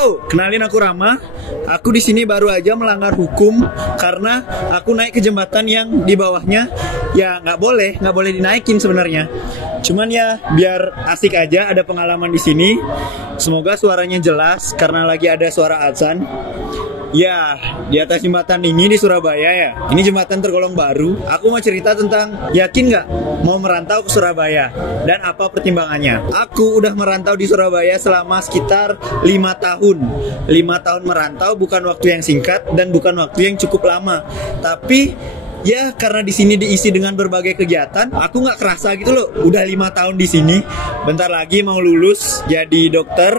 Yo, kenalin aku Rama. Aku di sini baru aja melanggar hukum karena aku naik ke jembatan yang di bawahnya ya nggak boleh dinaikin sebenarnya. Cuman ya biar asik aja ada pengalaman di sini. Semoga suaranya jelas karena lagi ada suara azan. Ya, di atas jembatan ini di Surabaya ya. Ini jembatan tergolong baru. Aku mau cerita tentang yakin nggak mau merantau ke Surabaya dan apa pertimbangannya. Aku udah merantau di Surabaya selama sekitar 5 tahun. 5 tahun merantau bukan waktu yang singkat dan bukan waktu yang cukup lama. Tapi ya karena di sini diisi dengan berbagai kegiatan, aku nggak kerasa gitu loh. Udah 5 tahun di sini. Bentar lagi mau lulus jadi dokter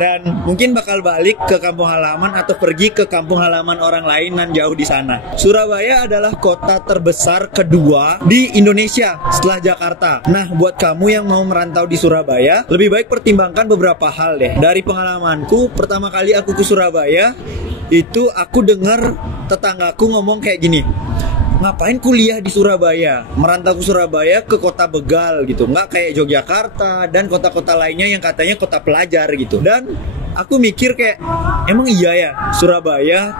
dan mungkin bakal balik ke kampung halaman atau pergi ke kampung halaman orang lain yang jauh di sana. Surabaya adalah kota terbesar kedua di Indonesia setelah Jakarta. Nah, buat kamu yang mau merantau di Surabaya, lebih baik pertimbangkan beberapa hal deh. Dari pengalamanku, pertama kali aku ke Surabaya, itu aku dengar tetanggaku ngomong kayak gini. Ngapain kuliah di Surabaya? Merantau ke Surabaya ke kota begal gitu. Nggak kayak Yogyakarta dan kota-kota lainnya yang katanya kota pelajar gitu. Dan aku mikir kayak, emang iya ya Surabaya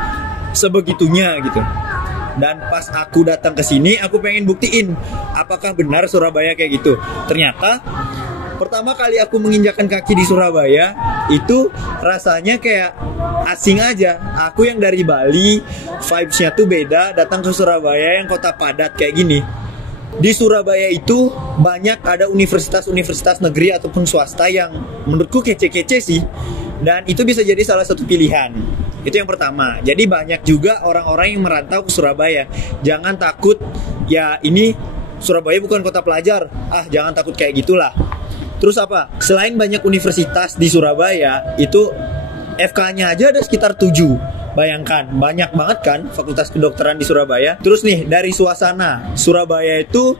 sebegitunya gitu. Dan pas aku datang ke sini, aku pengen buktiin apakah benar Surabaya kayak gitu. Ternyata pertama kali aku menginjakkan kaki di Surabaya, itu rasanya kayak asing aja. Aku yang dari Bali, vibes-nya tuh beda, datang ke Surabaya yang kota padat kayak gini. Di Surabaya itu banyak ada universitas-universitas negeri ataupun swasta yang menurutku kece-kece sih. Dan itu bisa jadi salah satu pilihan. Itu yang pertama. Jadi banyak juga orang-orang yang merantau ke Surabaya. Jangan takut, ya ini Surabaya bukan kota pelajar. Jangan takut kayak gitulah. Terus apa? Selain banyak universitas di Surabaya, itu FK-nya aja ada sekitar 7. Bayangkan, banyak banget kan fakultas kedokteran di Surabaya. Terus nih, dari suasana, Surabaya itu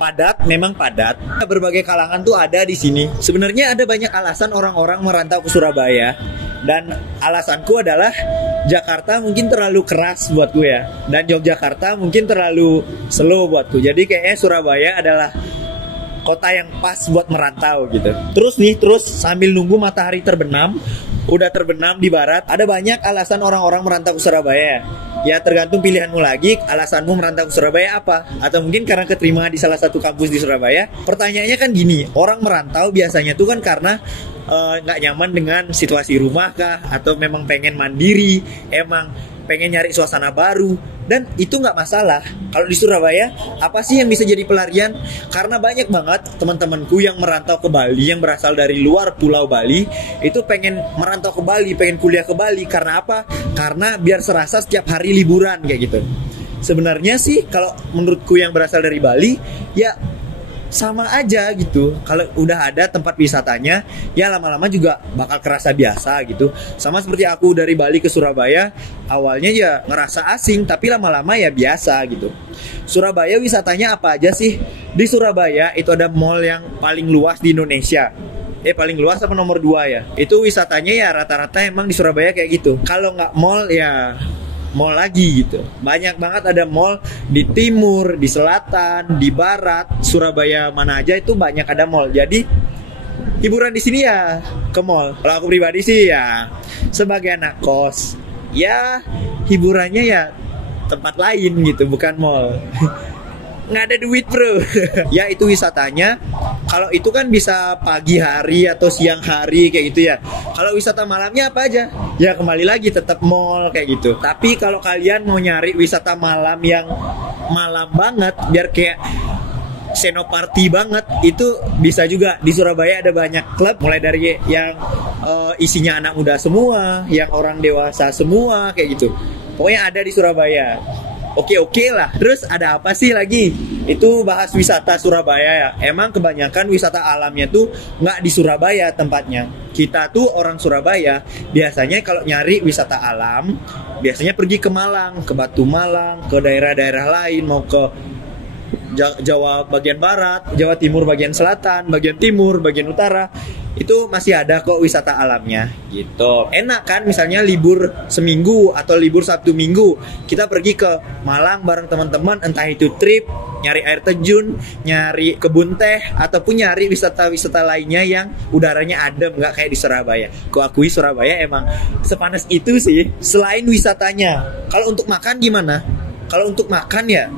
padat, memang padat. Berbagai kalangan tuh ada di sini. Sebenarnya ada banyak alasan orang-orang merantau ke Surabaya. Dan alasanku adalah Jakarta mungkin terlalu keras buatku ya. Dan Yogyakarta mungkin terlalu slow buatku. Jadi kayaknya Surabaya adalah kota yang pas buat merantau gitu. Terus sambil nunggu matahari terbenam, udah terbenam di barat, ada banyak alasan orang-orang merantau ke Surabaya. Ya tergantung pilihanmu lagi, alasanmu merantau ke Surabaya apa? Atau mungkin karena keterima di salah satu kampus di Surabaya. Pertanyaannya kan gini, orang merantau biasanya tuh kan karena nggak nyaman dengan situasi rumah kah? Atau memang pengen mandiri, emang pengen nyari suasana baru. Dan itu nggak masalah. Kalau di Surabaya, apa sih yang bisa jadi pelarian? Karena banyak banget teman-temanku yang merantau ke Bali, yang berasal dari luar pulau Bali, itu pengen merantau ke Bali, pengen kuliah ke Bali. Karena apa? Karena biar serasa setiap hari liburan kayak gitu. Sebenarnya sih kalau menurutku yang berasal dari Bali, ya sama aja gitu. Kalau udah ada tempat wisatanya, ya lama-lama juga bakal kerasa biasa gitu. Sama seperti aku dari Bali ke Surabaya, awalnya ya ngerasa asing, tapi lama-lama ya biasa gitu. Surabaya wisatanya apa aja sih? Di Surabaya itu ada mall yang paling luas di Indonesia. Paling luas apa nomor 2 ya? Itu wisatanya ya rata-rata emang di Surabaya kayak gitu. Kalau nggak mall ya mall lagi gitu. Banyak banget ada mall di timur, di selatan, di barat, Surabaya mana aja itu banyak ada mall. Jadi hiburan di sini ya ke mall. Kalau aku pribadi sih ya sebagai anak kos, ya hiburannya ya tempat lain gitu, bukan mall. Nggak ada duit bro. Ya itu wisatanya. Kalau itu kan bisa pagi hari atau siang hari kayak gitu ya. Kalau wisata malamnya apa aja? Ya kembali lagi tetap mall kayak gitu. Tapi kalau kalian mau nyari wisata malam yang malam banget, biar kayak senoparty banget, itu bisa juga. Di Surabaya ada banyak klub, mulai dari yang isinya anak muda semua, yang orang dewasa semua kayak gitu. Pokoknya ada di Surabaya. Oke lah. Terus ada apa sih lagi? Itu bahas wisata Surabaya ya. Emang kebanyakan wisata alamnya tuh nggak di Surabaya tempatnya. Kita tuh orang Surabaya biasanya kalau nyari wisata alam, biasanya pergi ke Malang, ke Batu Malang, ke daerah-daerah lain, mau ke Jawa bagian barat, Jawa timur bagian selatan, bagian timur, bagian utara. itu masih ada kok wisata alamnya gitu. Enak kan misalnya libur seminggu atau libur Sabtu Minggu kita pergi ke Malang bareng teman-teman, entah itu trip, nyari air terjun, nyari kebun teh, ataupun nyari wisata-wisata lainnya yang udaranya adem, nggak kayak di Surabaya. Ku akui Surabaya emang sepanas itu sih. Selain wisatanya, kalau untuk makan gimana? Kalau untuk makan ya,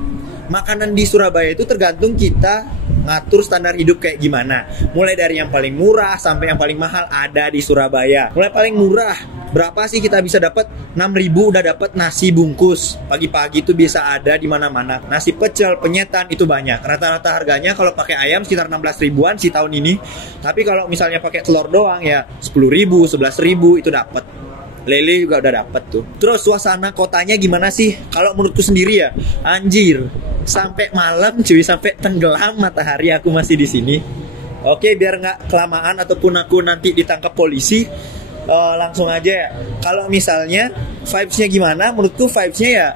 makanan di Surabaya itu tergantung kita ngatur standar hidup kayak gimana. Mulai dari yang paling murah sampai yang paling mahal ada di Surabaya. Mulai paling murah, berapa sih kita bisa dapat? 6.000 udah dapat nasi bungkus. Pagi-pagi itu bisa ada di mana-mana. Nasi pecel, penyetan itu banyak. Rata-rata harganya kalau pakai ayam sekitar 16 ribuan sih tahun ini. Tapi kalau misalnya pakai telur doang ya 10.000, 11.000 itu dapat. Lele juga udah dapet tuh. Terus suasana kotanya gimana sih? Kalau menurutku sendiri ya, anjir, sampai malam cuy, sampai tenggelam matahari aku masih di sini. Oke, biar nggak kelamaan ataupun aku nanti ditangkap polisi, langsung aja ya. Kalau misalnya vibes-nya gimana? Menurutku vibes-nya ya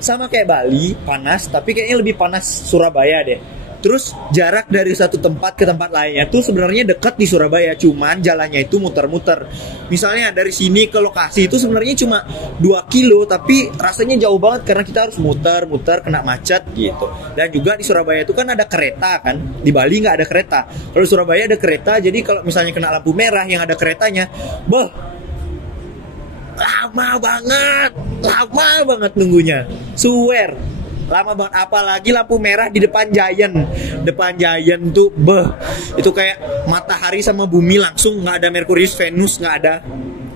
sama kayak Bali, panas, tapi kayaknya lebih panas Surabaya deh. Terus jarak dari satu tempat ke tempat lainnya tuh sebenarnya dekat di Surabaya, cuman jalannya itu muter-muter. Misalnya dari sini ke lokasi itu sebenarnya cuma 2 kilo, tapi rasanya jauh banget karena kita harus muter-muter, kena macet gitu. Dan juga di Surabaya itu kan ada kereta kan, di Bali nggak ada kereta. Kalau Surabaya ada kereta, jadi kalau misalnya kena lampu merah yang ada keretanya, lama banget nunggunya. Swear, lama banget, apalagi lampu merah di depan Giant tuh itu kayak matahari sama bumi langsung, nggak ada Merkurius Venus, nggak ada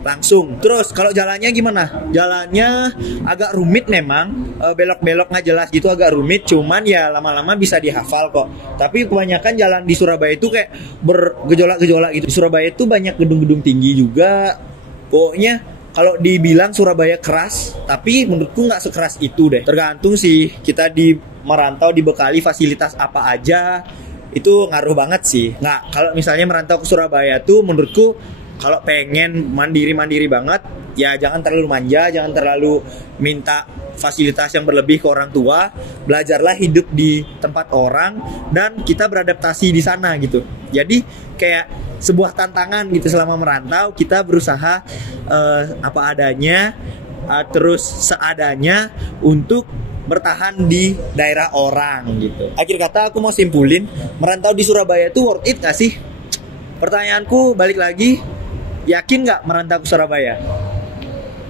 langsung. Terus kalau jalannya gimana? Jalannya agak rumit memang, belok-belok nggak jelas gitu, agak rumit, cuman ya lama-lama bisa dihafal kok. Tapi kebanyakan jalan di Surabaya itu kayak bergejolak-gejolak gitu. Di Surabaya itu banyak gedung-gedung tinggi juga. Pokoknya kalau dibilang Surabaya keras, tapi menurutku nggak sekeras itu deh. Tergantung sih kita di merantau dibekali fasilitas apa aja, itu ngaruh banget sih. Nah, kalau misalnya merantau ke Surabaya tuh menurutku kalau pengen mandiri banget, ya jangan terlalu manja, jangan terlalu minta fasilitas yang berlebih ke orang tua. Belajarlah hidup di tempat orang dan kita beradaptasi di sana gitu. Jadi kayak sebuah tantangan gitu selama merantau, kita berusaha apa adanya, terus seadanya untuk bertahan di daerah orang gitu. Akhir kata aku mau simpulin, merantau di Surabaya itu worth it gak sih? Pertanyaanku balik lagi, yakin gak merantau ke Surabaya?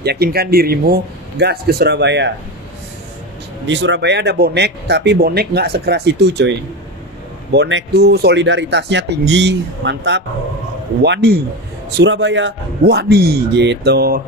Yakinkan dirimu, gas ke Surabaya. Di Surabaya ada bonek, tapi bonek gak sekeras itu coy. Bonek tuh solidaritasnya tinggi, mantap, wani. Surabaya wani gitu.